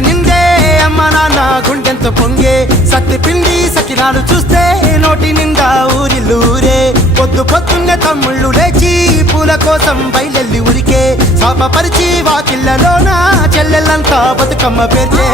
నిందే అమ్మ నాన్న గుండెంతో పొంగే సత్తి పిండి సకినాలు చూస్తే నోటి నిండా ఊరిల్లూరే పొద్దు పొద్దున్నే తమ్ముళ్ళు లేచి పూల కోసం బయలెల్లి ఉరికే శాపపరిచి వాకిళ్ళలోన చెల్లెళ్ళంతా బతుకమ్మ పేర్చే